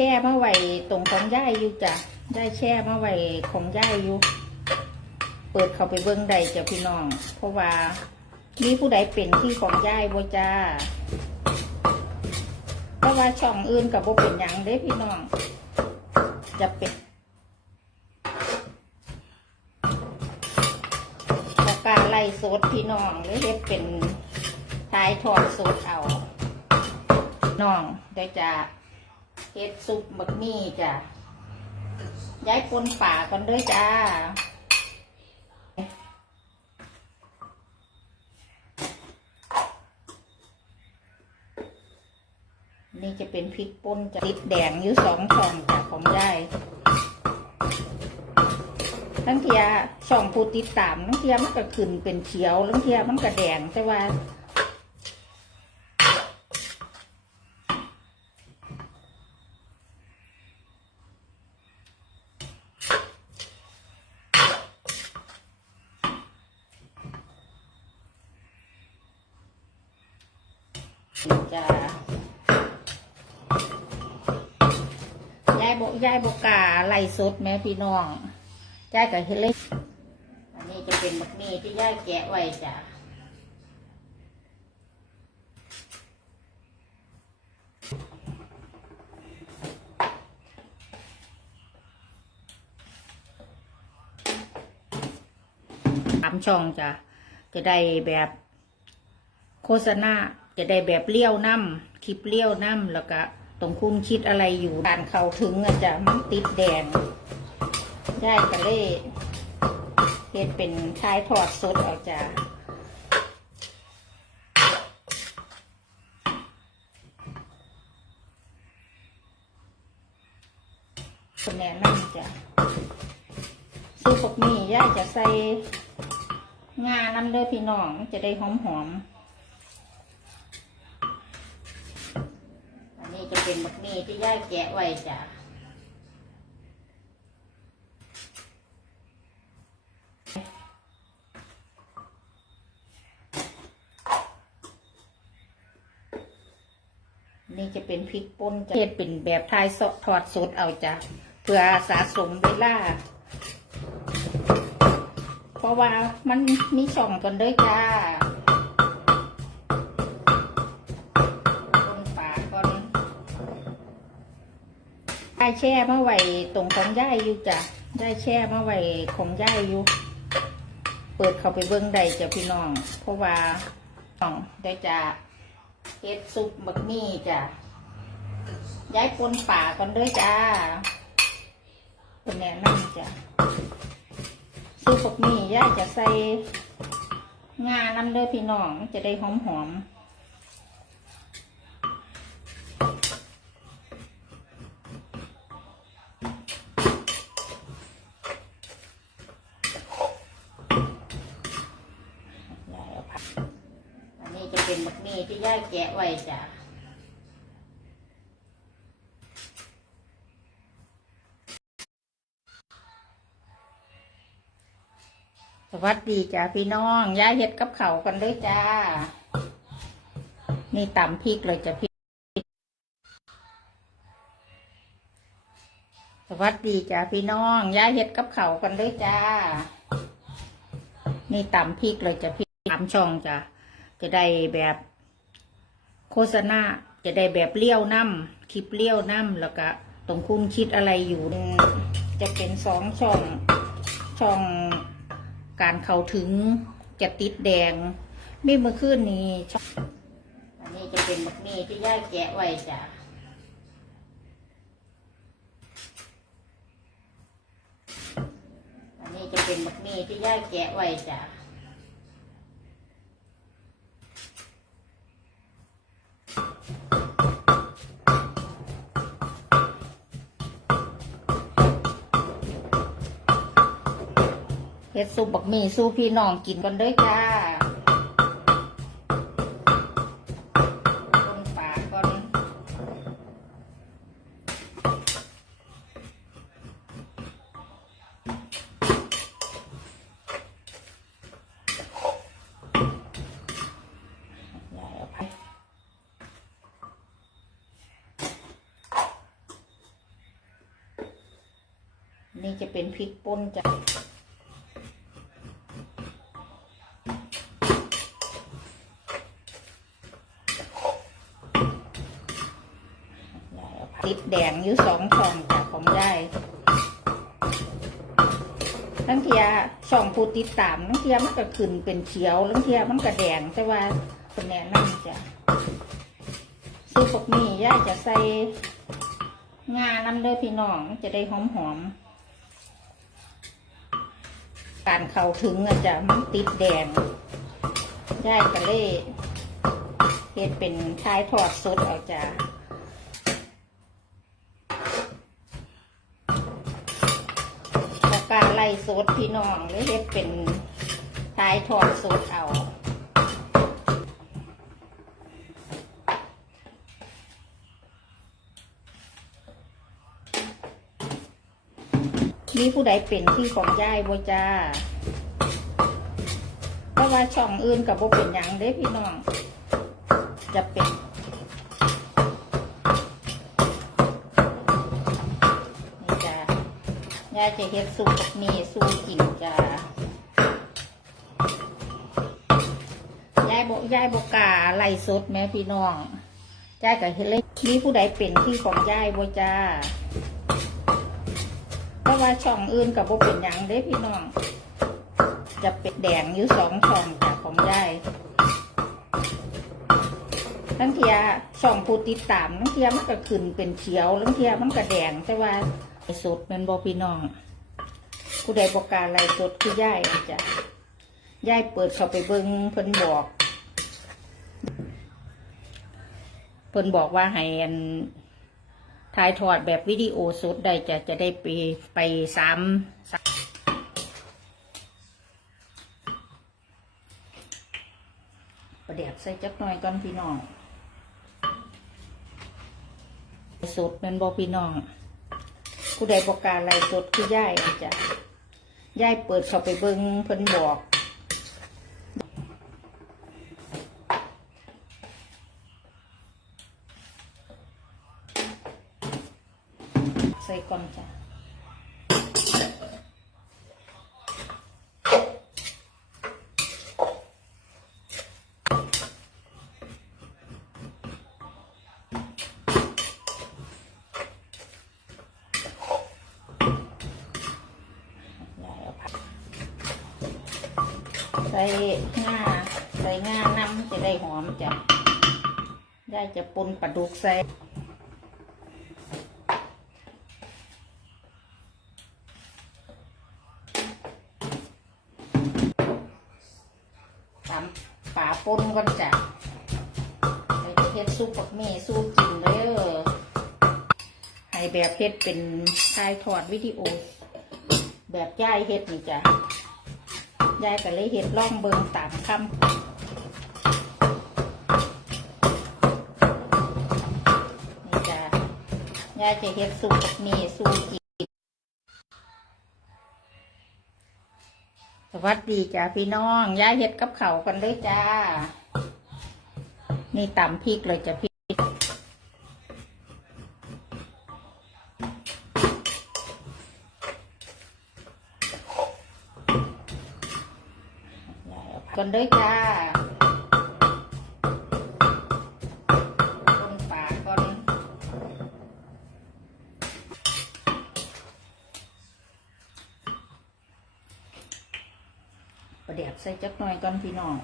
แช่มาไว้ตรงของย่ายอยู่จ้ะได้แช่มาไว้ของย่ายอยู่ เปิดเข้าไปเบิ้งได้จ้ะพี่น้อง เพราะว่ามีผู้ใดเป็นที่ของย่ายบ่จ้าเพราะว่าช่องอื่นกับบ่เป็นหยังเด้พี่น้อง จะเป็นประกล้าไล่สดพี่น้องหรือเฮ็ดเป็นทายทอดสดเอา น้องเดี๋ยวจะ ฮ็ดซุปบักมี่จ้ะย้ายปนป่าก่อนด้วยจ้านี่จะเป็นพริกป่นจะติดแดงอยู่สองช่องจากของยายทั้งเทียช่องผู้ติดตามทั้งเทียมันก็ขึ้นเป็นเขียวทั้งเทียมันก็แดงแต่ว่า จะยายบกยายบกกาไล่สดแม่พี่น้องยายกับเฮเล็กอันนี้จะเป็นบักมีที่ยายแกะไว้จ้ะสามช่องจ้ะจะได้แบบโฆษณา จะได้แบบเลี้ยวน้ำคลิปเลี้ยวน้ำแล้วก็ตรงคุณคิดอะไรอยู่การเข้าถึงอาจจะมันติดแดงได้ก็เลยเฮ็ดเป็นชายทอดสดเอาจ้ะคนแนะนำจ้ะซื้อพวกนี้ย่าจะใส่งาน้ำเด้อพี่น้องจะได้หอมหอมๆอันนี้จะ เป็นบักมีที่ย่าแกะไว้จ้ะนี่จะเป็นพริกป่นจะเฮ็ดเป็นแบบทายสดทอดสดเอาจ้ะเพื่อสะสมเวลาเพราะว่ามันมีช่องกันด้วยจ้า ได้แช่มาไว้ตรงของย่ายอยู่จ้ะได้แช่มาไว้ของย่ายอยู่ เปิดเข้าไปเบิ้งได้จ้ะพี่น้อง เพราะว่าน้องได้จะเฮ็ดซุปบักมี่จ้ะย้ายปนป่าก่อนเด้วยจ้าคนแนะนำจ้ะซื้อพวกนี้ย่ายจะใส่งาน้ำเด้อพี่น้องจะได้หอมหอมยายเอาผักอันนี้จะ เป็นบักมี่ที่ย่าแกะไว้จ้ะสวัสดีจ้าพี่น้องย่าเฮ็ดกับเขากันด้วยจ้า นี่ตำพริกเลยจ้ะพี่ สวัสดีจ้าพี่น้องย่าเฮ็ดกับเขากันด้วยจ้า นี่ตำพริกเลยจ้ะพี่ตามช่องจ้ะ จะได้แบบโฆษณาจะได้แบบเลี้ยวน้ำคลิปเลี้ยวน้ำแล้วก็ตรงคุณคิดอะไรอยู่ จะเป็นสองช่องช่องการเข้าถึงจะติดแดง ไม่เมื่อคืนนี้ช่อันนี้จะเป็นบักมีที่ย่าแกะไว้จ้ะอันนี้จะเป็นบักมีที่ย่าแกะไว้จ้ะ ฮ็ดซุปบักหมี่สู้พี่น้องกินกันเด้วยจ้าคนป่าก่อนนี่จะเป็นพริกป่นจ้ะ อยู่สองช่องจากของยายทั้งเทียช่องผู้ติดตามทั้งเทียมันก็ขึ้นเป็นเขียวทั้งเทียมันก็แดงแต่ว่าคนแนะนำจ้ะซื้อพวกนี้ยายจะใส่งาน้ำเด้อพี่น้องจะได้หอมหอมการเข้าถึงอจะมันติดแดงยายก็เลยเฮ็ดเป็นชายทอดสดเอาจ้ะ ประกล้าไล่ สดพี่น้องหรือเฮ็ดเป็นทายทอดสดเอามีผู้ใดเป็นที่ของยายบ่จ้าเพราะว่าช่องอื่นกับบ่เป็นหยังเด้พี่น้อง จะเป็น ยายจะเฮ็ดสูตรนี่สูตรกินจ้ายายบอกยายบอกกล้าไล่สดแม่พี่น้องยายก็เฮ็ดเลยมีผู้ใดเป็นที่ของยายบ่จ้าเพราะว่าช่องอื่นกับบ่เป็นหยังเด้พี่น้อง จะเป็นแดงอยู่สองช่องจากของยายทั้งเทียช่องผู้ติดตามทั้งเทียมันก็ขึ้นเป็นเขียวทั้งเทียมันก็แดงแต่ว่า สดแมนบอพี่น้องผู้ใดประกาศไลฟ์สดคือย่ายจ้ะย่ายเปิดเข้าไปเบิ้งเพิ่นบอกเพิ่นบอกว่าให้อันถ่ายทอดแบบวิดีโอสดได้จะจะได้ไปไปสามสามประเดี๋ยวใส่จักหน่อยก่อนพี่น้องสดแมันบอพี่น้อง ผู้ใดประกล้าศไรสดคือย่ายอจ้ะย่ายเปิดเข้าไปเบิ้งเพิ่นบอกใส่ก่อนจ้ะยายเอาผักใส่งาใส่งาน้ำจะได้หอมจ้ะยายจะปนปลาดุกใส่ตำป่าปนก่อนจ้ะไปเฮ็ดซุปปักเม่สู้กินเด้อให้แบบเฮ็ดเป็นถ่ายทอดวิดีโอ แบบย่ายเฮ็ดนี่จ้ะ ยายก็เลยเฮ็ดล่องเบิงตามคำนี่จ้ะยายจะเฮ็ดซุปปักเมสู้กินสวัสดีจ้าพี่น้องย่าเฮ็ดกับเขากันเลยจ้า นี่ตำพริกเลยจ้ะพี่ยายเอาผักกั นเลยจ้าต้นปลาก่อนประเดี๋ยวใส่จักหน่อยก่อนพี่น้อง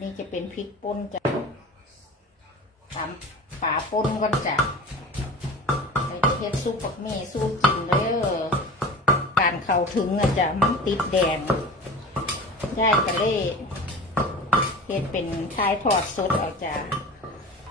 นี่จะเป็นพริกป่นจ้ะตำ ป่าปนก่อนจ้ะไปเฮ็ดซุปปักเมสู้กินเด้อการเข้าถึงอะจ้ะมันติดแดงย่ายก็เลยเฮ็ดเป็นชายทอดสดเอาจ้ะ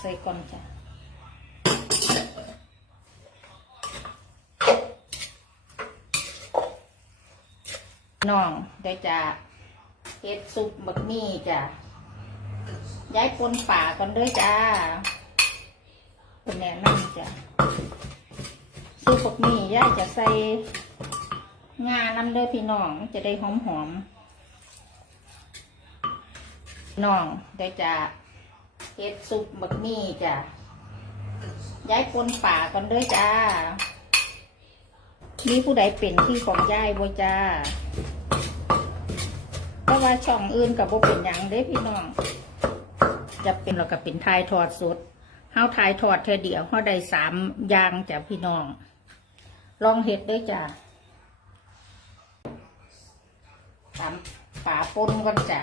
ใส่ก่อนจ้ะน้องได้จะเฮ็ดซุปบักมี่จ้ะย้ายปนป่าก่อนด้วยจ้า เป็นแนะนำจ้ะซุปบักมี่ย้ายจะใส่งาน้ำเด้อพี่น้องจะได้หอมหอมน้องได้จะเฮ็ดซุปบักมี่จ้ะย้ายปนป่าก่อนเด้อจ้ามีผู้ใดเป็นที่ของยายบ่จ้าเพราะว่าช่องอื่นกับบ่เป็นหยังเด้พี่น้อง จะเป็นเราก็เป็นทายทอดสดาถ่ายถอดเธอเดียวเขาได้สามยางจ้ะพี่น้อง ลองเห็ดด้วยจ้ะตามป่าปนกันจ้ะ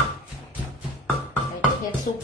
ไปเห็ดซุป